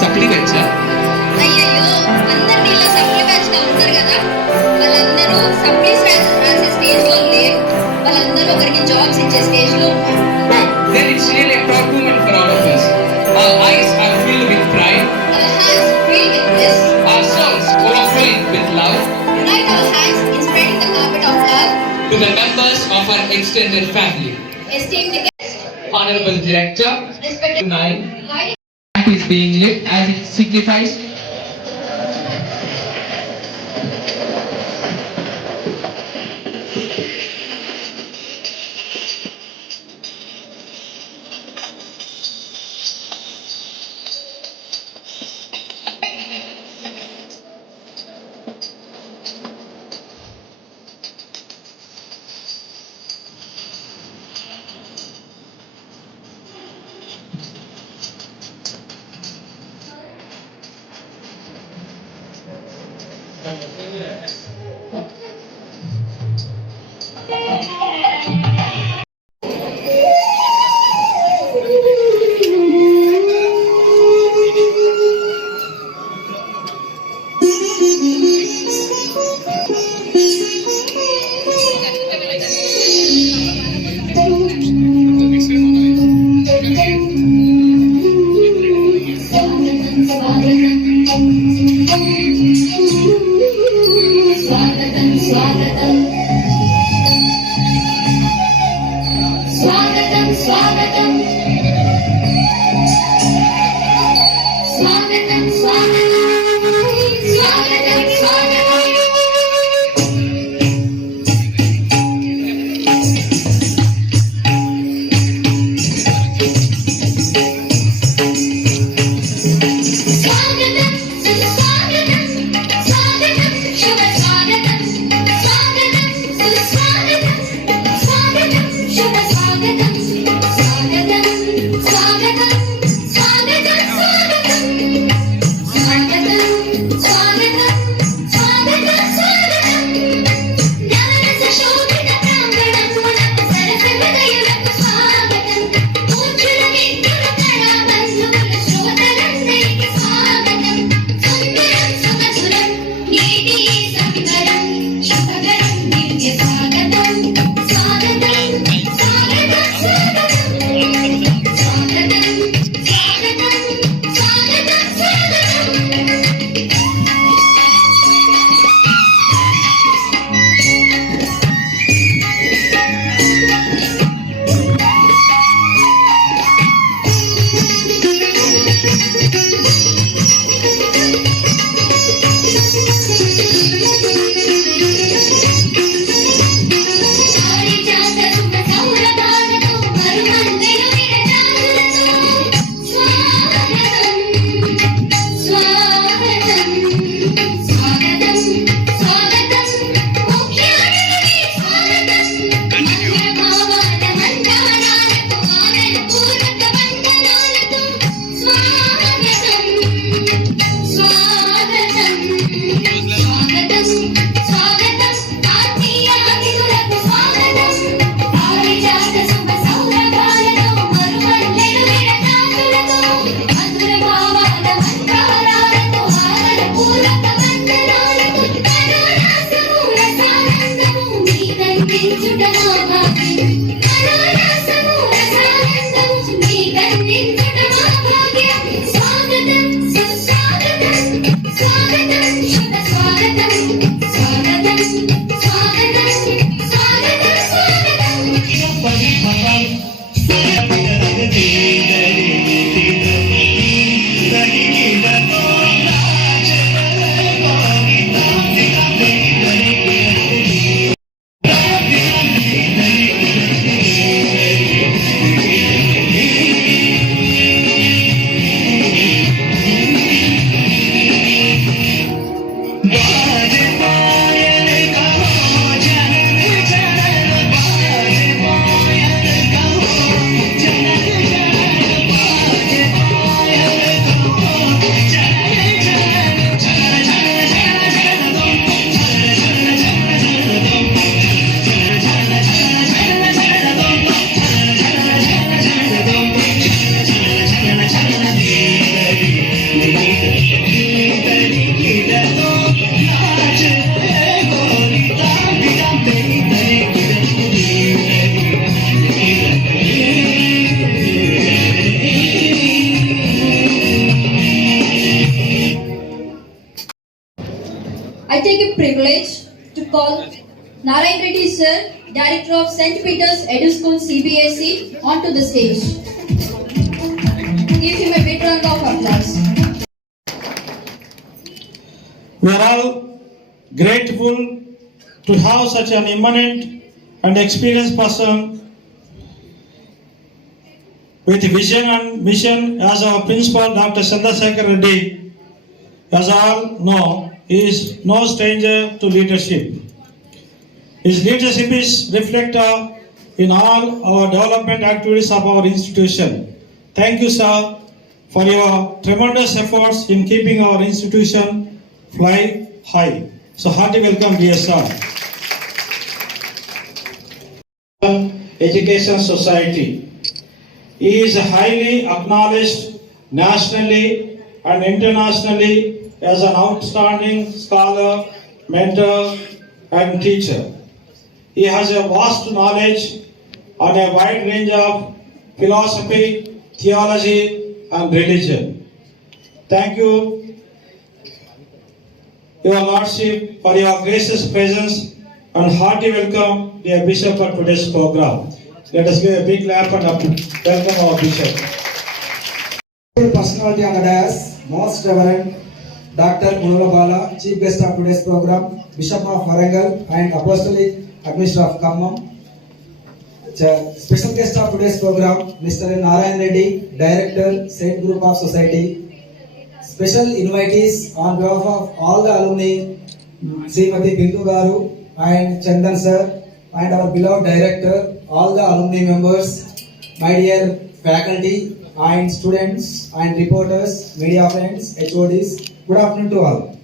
Supply బ్యాచా అయ్యయ్యో అందరినీ ఇలా సప్లీ బ్యాచ్ గా ఉంటారు కదా వాళ్ళందరూ సప్లీ రాసే స్టేజ్ లో లేరు వాళ్ళందరూ ఒకరికి జాబ్స్ ఇచ్చే స్టేజ్ లో ఉంటారు Then it's really a proud moment for all of us. Our eyes are filled with pride. Our hearts filled with bliss. Our songs overflowing with love. Unite our hands in spreading the carpet of love. To the members of our extended family. Esteemed guests. Honorable Director. Respected. Nine. Being lit as it signifies स्वागतं स्वागतं स्वागतम् Privilege to call Narayan Reddy sir, Director of St. Peter's Edu School CBSE, onto the stage. Give him a big round of applause. We are all grateful to have such an eminent and experienced person with vision and mission as our principal, Dr. Chandrasekhar Reddy. As all know, is no stranger to leadership. His leadership is reflected in all our development activities of our institution. Thank you, sir, for your tremendous efforts in keeping our institution fly high. So hearty welcome, dear sir. Education Society. He is highly acknowledged nationally and internationally as an outstanding scholar, mentor, and teacher. He has a vast knowledge on a wide range of philosophy, theology, and religion. Thank you, Your Lordship, for your gracious presence and hearty welcome, dear Bishop, for today's program. Let us give a big clap and welcome our Bishop. personality on the dais, Most Reverend Dr. Munula Bala, Chief Guest of today's program, Bishop of Varangal and Apostolic Administrator of Khammam. Ch- Special guest of today's program, Mr. Narayan Reddy, Director, Saint Group of Society. Special invitees on behalf of all the alumni, Srimati Bindu Garu and Chandan sir, and our beloved director, all the alumni members, my dear faculty and students and reporters, media friends, HODs, good afternoon to all.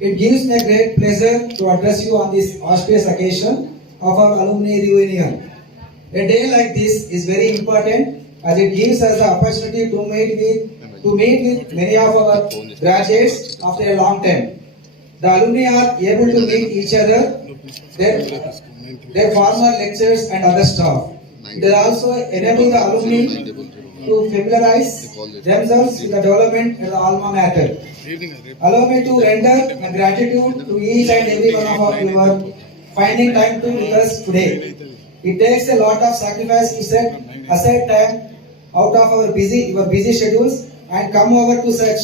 It gives me great pleasure to address you on this auspicious occasion of our alumni reunion. A day like this is very important as it gives us the opportunity to meet with to meet with many of our graduates after a long time. The alumni are able to meet each other, their, their former lecturers and other staff. They also enable the alumni to familiarize themselves with the development of the alma mater. Allow me to render my gratitude to each and every one of our- you are finding time to with us today. It takes a lot of sacrifice to set aside time out of our busy, your busy schedules and come over to such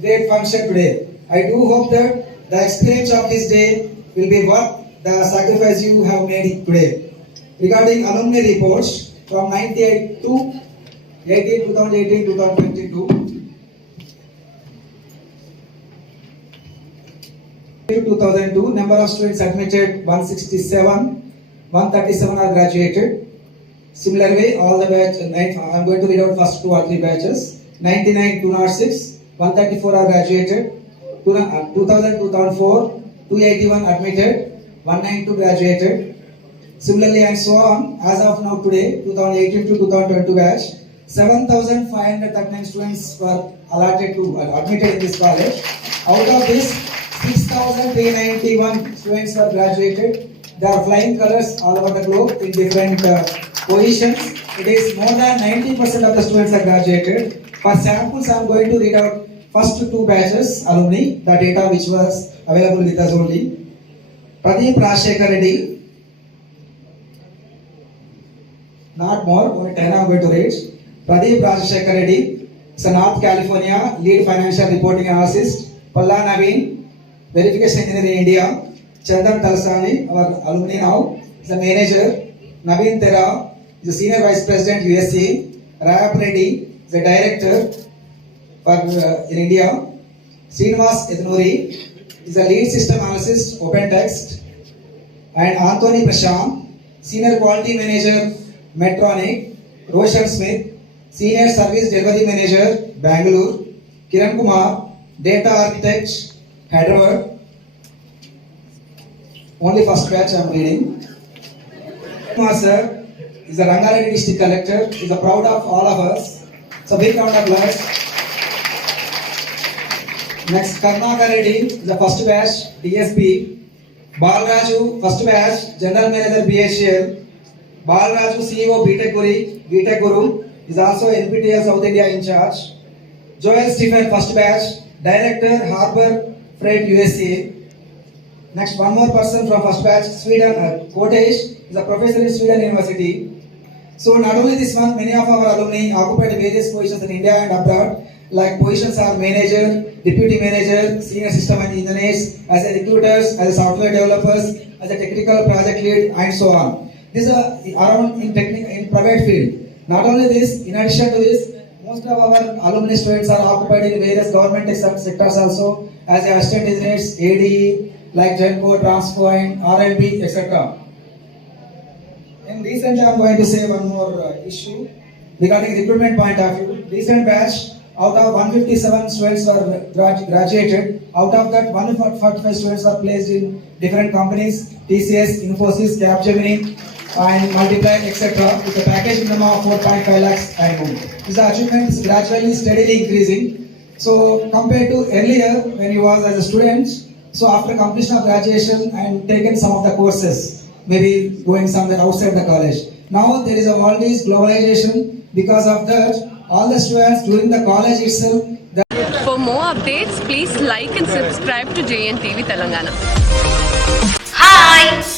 great function today. I do hope that the experience of this day will be worth the sacrifice you have made today. Regarding alumni reports from 98 to 18, 2018, 2022. 2002, number of students admitted 167, 137 are graduated. Similar way, all the batch, nine- I'm going to read out first two or three batches. 99, 206, 134 are graduated. Two- uh, 2000, 2004, 281 admitted, 192 graduated. Similarly, and so on, as of now today, 2018 to 2022 batch, 7,539 students were allotted to, uh, admitted in this college. Out of this, 6,391 students were graduated. They are flying colors all over the globe in different uh, positions. It is more than 90% of the students are graduated. For samples, I am going to read out first two batches alumni, the data which was available with us only. Pradeep Rajshekar Reddy, not more, only 10 I'm going to read. Pradeep Rajashekar Reddy is a North California lead financial reporting analyst. Palla Naveen, verification engineer in India. Chandan Talsani, our alumni now, is a manager. Naveen Tera is a senior vice president USC. Rayap Reddy is a director for uh, in India. Srinivas Ednuri is a lead system analyst, open text and Anthony Prashant, Senior Quality Manager, Medtronic, Roshan Smith, Senior Service Delivery Manager, Bangalore, Kiran Kumar, Data Architect, Hyderabad. Only first batch I am reading. Kumar sir is a Rangareddy District Collector, is a proud of all of us. So big round of applause. Next, Karnaka Reddy is the first batch, DSP. Balraju, first batch, General Manager BHL. Balraju, CEO BTech Guru, BTech Guru, is also NPTEL South India in charge. Joel Stephen, first batch, Director Harbor Freight USA. Next, one more person from first batch, Sweden, uh, Kotesh, is a professor in Sweden University. So not only this one, many of our alumni occupied various positions in India and abroad. Like positions are manager, deputy manager, senior system engineers, as a recruiters, as a software developers, as a technical project lead, and so on. These are around in technical in private field. Not only this, in addition to this, most of our alumni students are occupied in various government sec- sectors also as assistant engineers, ADE, like Genco, Transco, and RMB, etc. And recently, I'm going to say one more uh, issue regarding recruitment point of view. Recent batch, out of 157 students were graduated. Out of that, 145 students were placed in different companies, TCS, Infosys, Capgemini, and Multiply, etc. With a package minimum of 4.5 lakhs annually. This achievement is gradually, steadily increasing. So compared to earlier, when he was as a student, so after completion of graduation and taken some of the courses, maybe going somewhere outside the college. Now there is a all this globalization. Because of that, all the students during the college itself, the For more updates, please like and subscribe to JNTV Telangana. Hi!